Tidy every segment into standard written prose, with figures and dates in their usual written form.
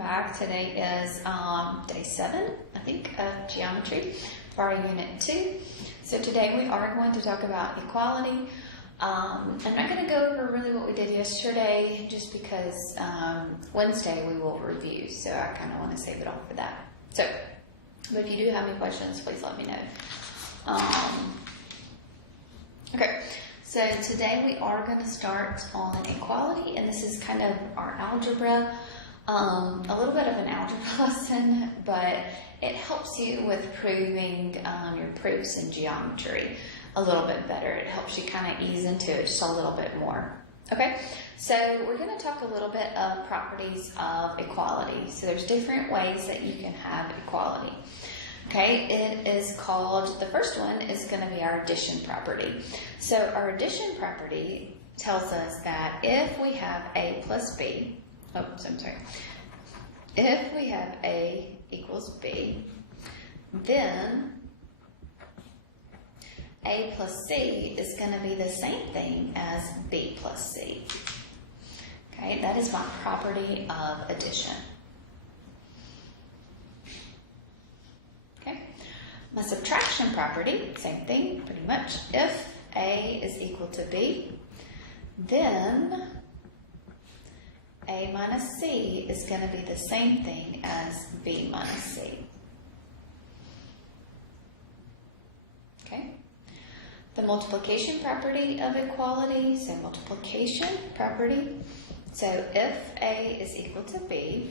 back. Today is day 7, I think, of geometry for our unit 2. So today we are going to talk about equality. I'm not going to go over really what we did yesterday just because Wednesday we will review, so I kind of want to save it all for that. So, but if you do have any questions, please let me know. Okay. So today we are going to start on equality, and this is kind of our algebra, a little bit of an algebra lesson, but it helps you with proving your proofs in geometry a little bit better. It helps you kind of ease into it just a little bit more. Okay, so we're going to talk a little bit of properties of equality. So there's different ways that you can have equality. Okay, it is called, the first one is going to be our addition property. So our addition property tells us that if we have A plus B, if we have A equals B, then A plus C is going to be the same thing as B plus C. Okay, that is my property of addition. My subtraction property, same thing, pretty much. If A is equal to B, then A minus C is going to be the same thing as B minus C. Okay. The multiplication property of equality, so multiplication property. So if A is equal to B,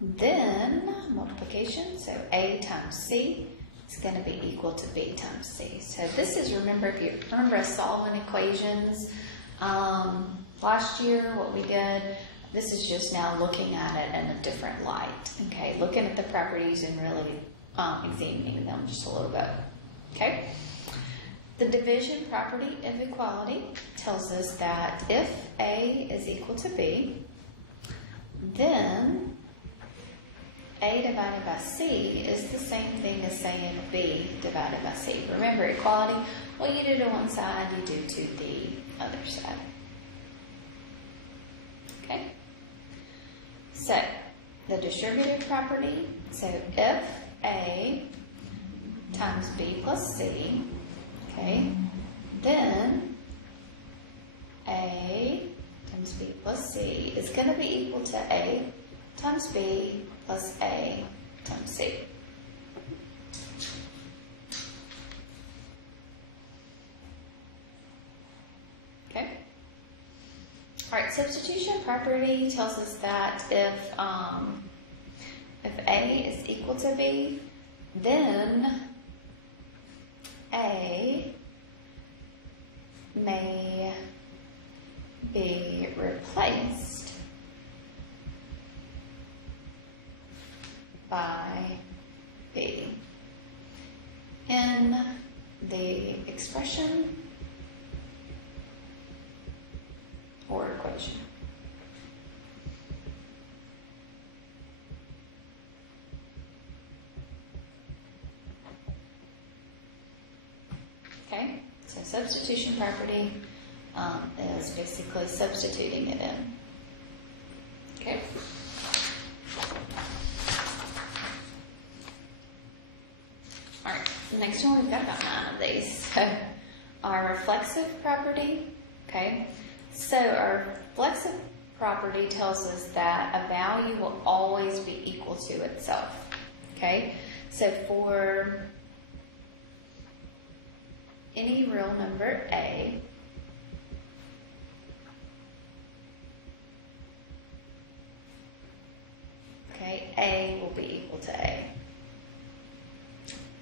then multiplication, so A times C is going to be equal to B times C. So this is, remember, if you remember us solving equations last year, what we did, this is just now looking at it in a different light. Okay, looking at the properties and really examining them just a little bit. Okay. The division property of equality tells us that if A is equal to B, then A divided by C is the same thing as saying B divided by C. Remember, equality, what you do to one side, you do to the other side. Okay? So, the distributive property, so if A times B plus C, okay, then A times B plus C is going to be equal to A times B plus A times C. Okay. All right. Substitution property tells us that if A is equal to B, then A may be replaced by B in the expression or equation. Okay, so substitution property is basically substituting it in. Okay. Next one, we've got about 9 of these. So, our reflexive property, okay? So, our reflexive property tells us that a value will always be equal to itself, okay? So, for any real number A, okay, A will be equal to A,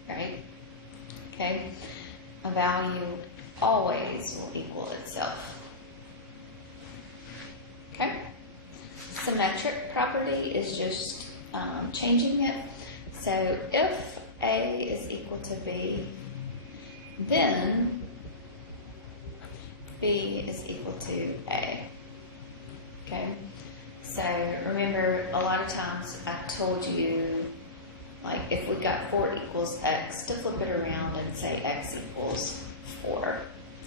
right? Okay, a value always will equal itself. Okay, symmetric property is just changing it. So if A is equal to B, then B is equal to A. Okay, so remember, a lot of times I've told you, like if we got 4 equals X, to flip it around and say X equals 4.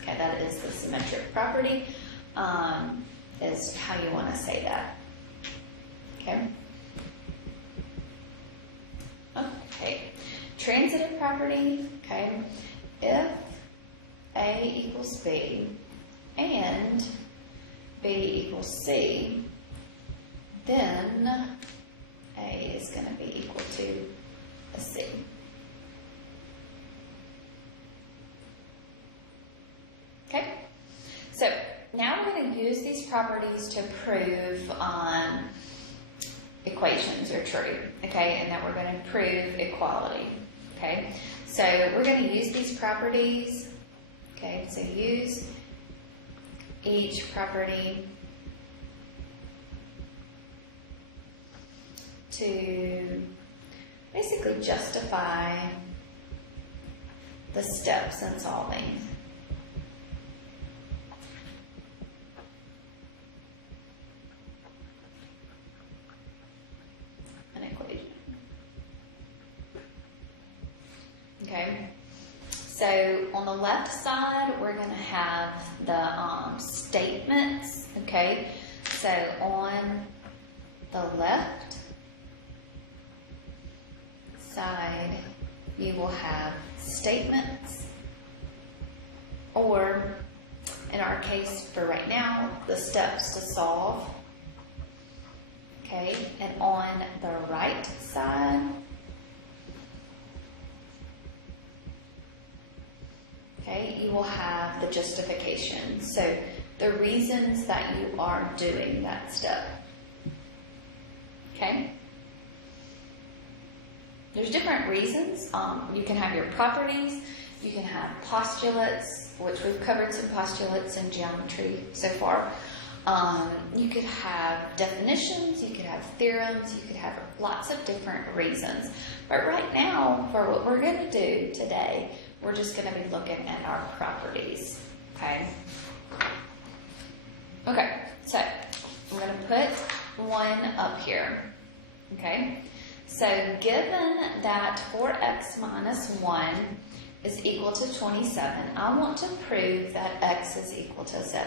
Okay, that is the symmetric property, is how you want to say that. Okay, transitive property, okay, if A equals B and B equals C, then A is going to be equal to a C. Okay, so now we're going to use these properties to prove equations are true, okay, and then we're going to prove equality, okay. So we're going to use these properties, okay, so use each property to basically justify the steps in solving. Okay, so on the left side, we're going to have the statements, okay? So on the left side, you will have statements, or in our case for right now, the steps to solve, okay? And on the right side, okay, you will have the justification. So the reasons that you are doing that step. Okay? There's different reasons. You can have your properties, you can have postulates, which we've covered some postulates in geometry so far. You could have definitions, you could have theorems, you could have lots of different reasons. But right now, for what we're going to do today, we're just going to be looking at our properties, okay? Okay, so I'm going to put one up here, okay? So given that 4x minus 1 is equal to 27, I want to prove that x is equal to 7.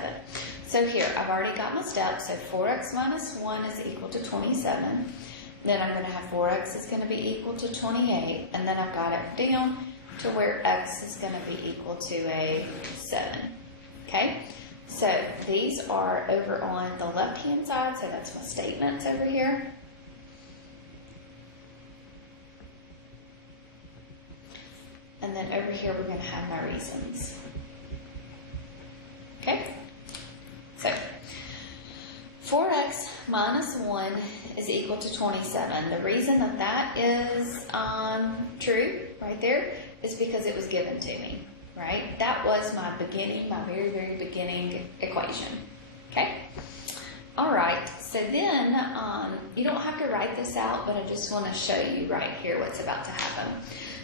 So here, I've already got my steps, so 4x minus 1 is equal to 27. Then I'm going to have 4x is going to be equal to 28, and then I've got it down to where x is going to be equal to a 7. Okay? So these are over on the left-hand side, so that's my statements over here. And then over here we're going to have my reasons. Okay? So 4x minus 1 is equal to 27. The reason that that is true right there is because it was given to me, right? That was my beginning, my very, very beginning equation, okay? All right, so then you don't have to write this out, but I just want to show you right here what's about to happen.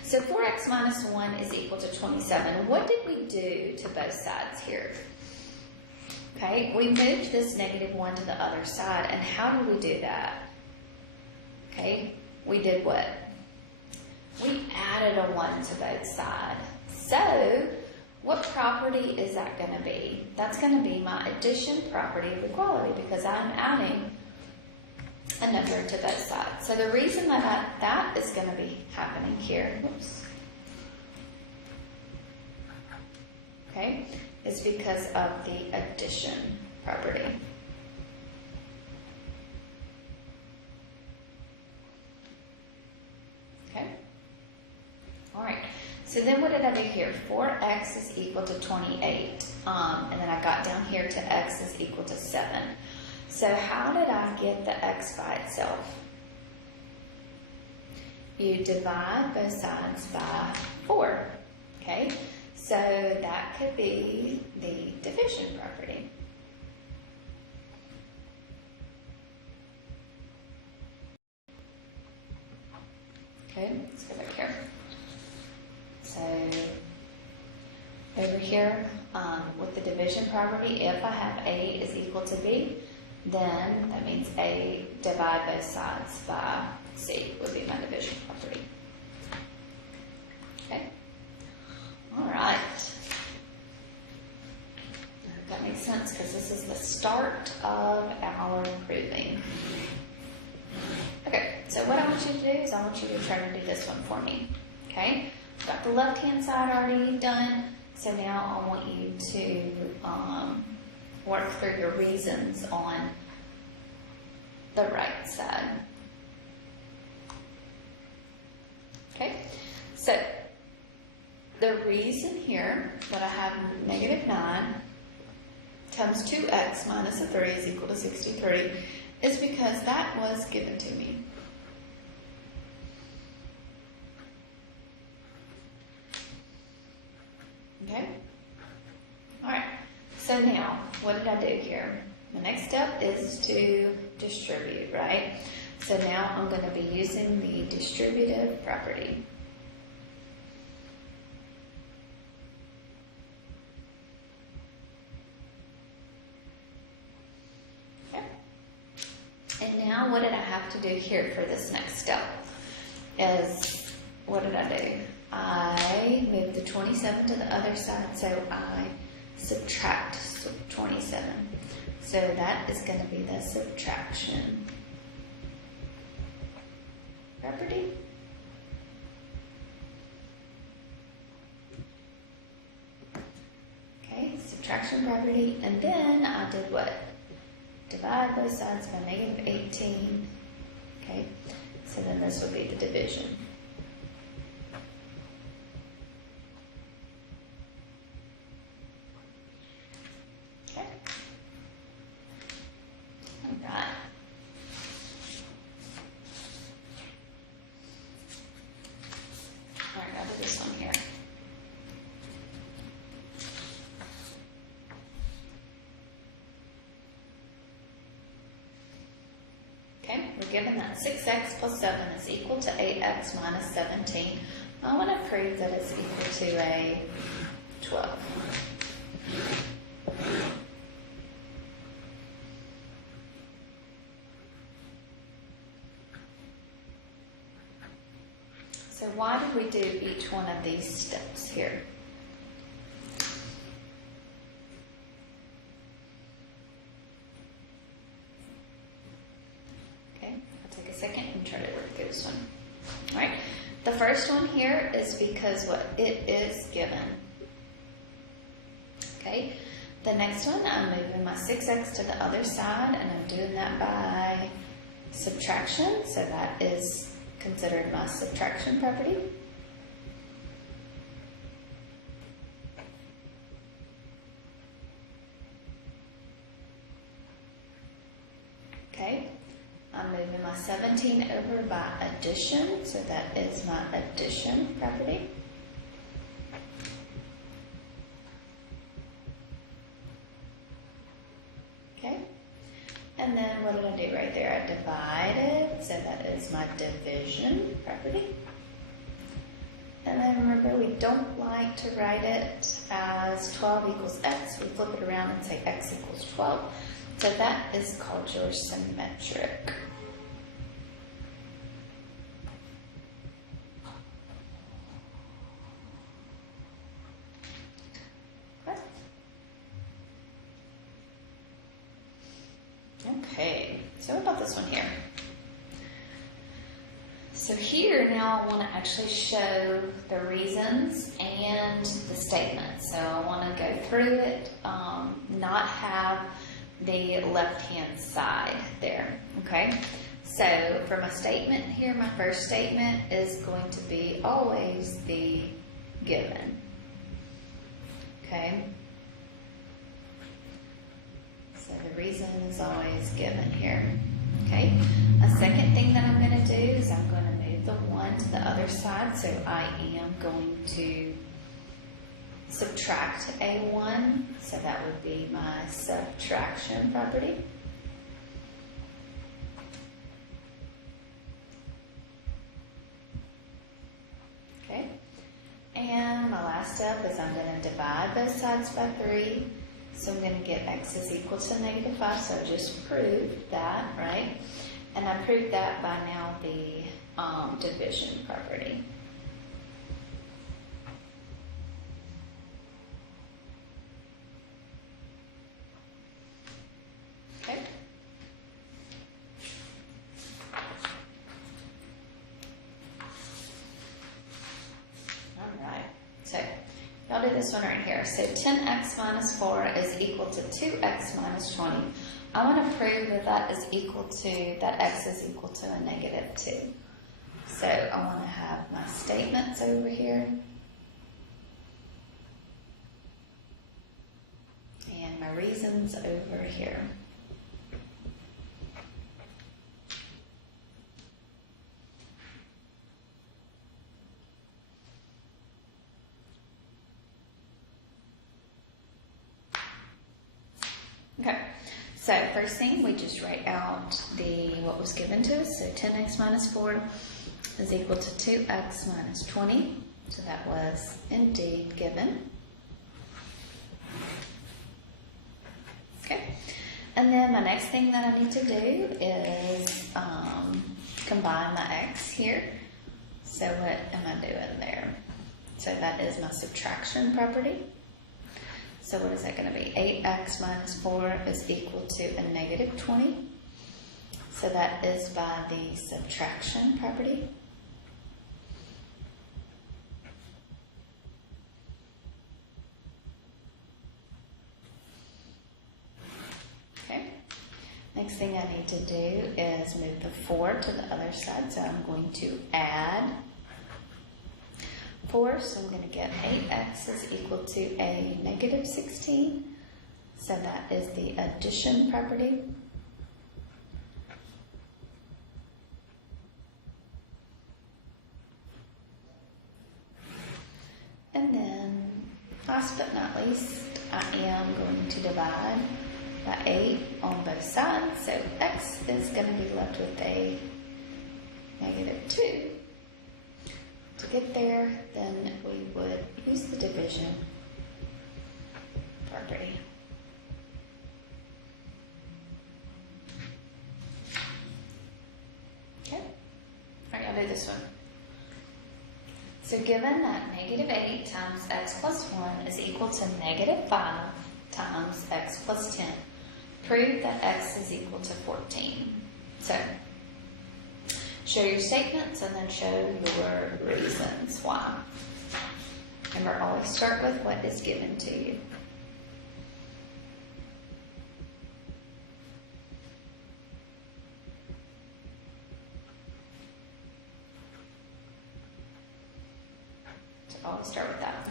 So 4x minus 1 is equal to 27. What did we do to both sides here? Okay, we moved this negative 1 to the other side, and how did we do that? Okay, we did what? We added a 1 to both sides. So, what property is that going to be? That's going to be my addition property of equality because I'm adding a number to both sides. So the reason that that is going to be happening here, okay, is because of the addition property. Okay? All right. So then what did I do here? 4x is equal to 28. And then I got down here to x is equal to 7. So how did I get the x by itself? You divide both sides by 4. Okay? So that could be the division property. Okay, let's go back here. So over here, with the division property, if I have A is equal to B, then that means A divide both sides by C would be my division property. Okay. All right. I hope that makes sense because this is the start of our proving. Okay, so what I want you to do is I want you to try to do this one for me. Okay, got the left-hand side already done, so now I want you to work through your reasons on the right side. Okay, so the reason here that I have -9 times 2x minus a 3 is equal to 63 is because that was given to me. Okay? Alright, so now, what did I do here? The next step is to distribute, right? So now I'm going to be using the distributive property. Okay. And now what did I have to do here for this next step? Is, what did I do? I moved the 27 to the other side, so I subtract 27. So that is going to be the subtraction property. Okay, subtraction property, and then I did what? Divide both sides by -18. Okay, so then this would be the division. Okay. All right. All right, I'll do this one here. Okay, we're given that 6x plus 7 is equal to 8x minus 17. I want to prove that it's equal to a 12. So why did we do each one of these steps here? Okay, I'll take a second and try to work through this one. All right, the first one here is because what? It is given. Okay, the next one, I'm moving my 6x to the other side, and I'm doing that by subtraction, so that is considered my subtraction property. Okay, I'm moving my 17 over by addition, so that is my addition property. Okay, and then what did I do right there? I divided, so that is my division property. And then remember, we don't like to write it as 12 equals x. We flip it around and say x equals 12. So that is called your symmetric. Okay, so what about this one here? So here now I want to actually show the reasons and the statement. So I want to go through it, not have the left-hand side there, okay? So for my statement here, my first statement is going to be always the given, okay? So the reason is always given here, okay? A second thing that I'm going to do is I'm going to move the 1 to the other side, so I am going to subtract a 1, so that would be my subtraction property. Okay, and my last step is I'm going to divide both sides by 3, so I'm going to get x is equal to -5, so I just proved that, right? And I proved that by now the division property. Okay. this one right here. So 10x minus 4 is equal to 2x minus 20. I want to prove that that is equal to, that x is equal to a negative 2. So I want to have my statements over here. And my reasons over here. Okay, so first thing, we just write out what was given to us. So 10x minus 4 is equal to 2x minus 20. So that was indeed given. Okay, and then my next thing that I need to do is combine my x here. So what am I doing there? So that is my subtraction property. So what is that going to be? 8x minus 4 is equal to a negative 20. So that is by the subtraction property. Okay. Next thing I need to do is move the 4 to the other side. So I'm going to add 4, so I'm going to get 8x is equal to a negative 16. So that is the addition property. And then, last but not least, I am going to divide by 8 on both sides. So x is going to be left with a negative 2. To get there, then we would use the division property. Okay, all right, I'll do this one. So given that negative 8 times x plus 1 is equal to negative 5 times x plus 10, prove that x is equal to 14. So, show your statements and then show your reasons why. Remember, always start with what is given to you. So always start with that.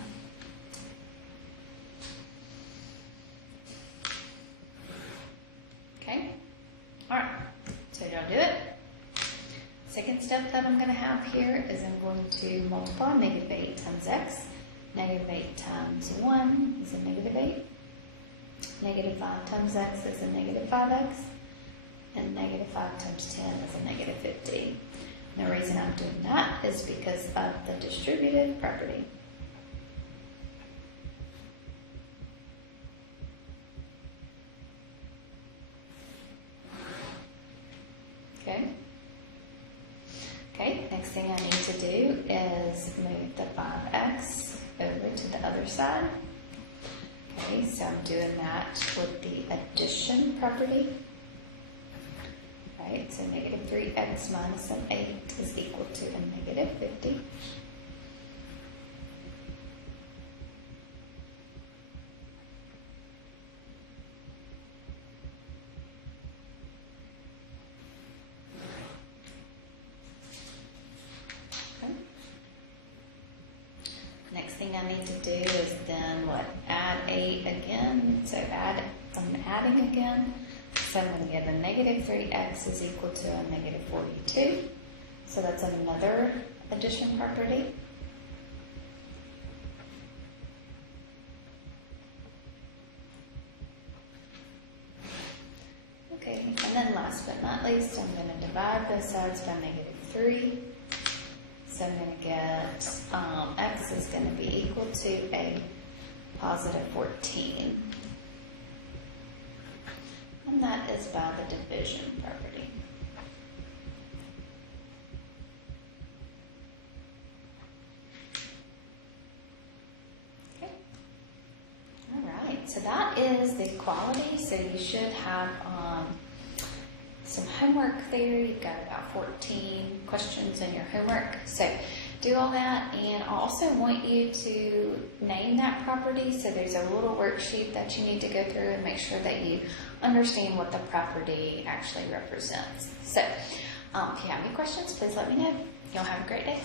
Okay? All right. So don't do it. Second step that I'm going to have here is I'm going to multiply negative 8 times x. Negative 8 times 1 is a negative 8. Negative 5 times x is a negative 5x. And negative 5 times 10 is a negative 50. And the reason I'm doing that is because of the distributive property. Okay? Okay, next thing I need to do is move the 5x over to the other side. Okay, so I'm doing that with the addition property. Right, so negative 3x minus an 8 is equal to a negative 50. Next thing I need to do is then add 8 again. So I'm adding again. So I'm going to get a negative 3x is equal to a negative 42. So that's another addition property. Okay, and then last but not least, I'm going to divide both sides by negative 3. So I'm going to get x is going to be equal to a positive 14. And that is by the division property. Okay. All right, so that is the equality. So you should have some homework there. You've got about 14 questions in your homework. So do all that. And I also want you to name that property. So there's a little worksheet that you need to go through and make sure that you understand what the property actually represents. So if you have any questions, please let me know. You'll have a great day.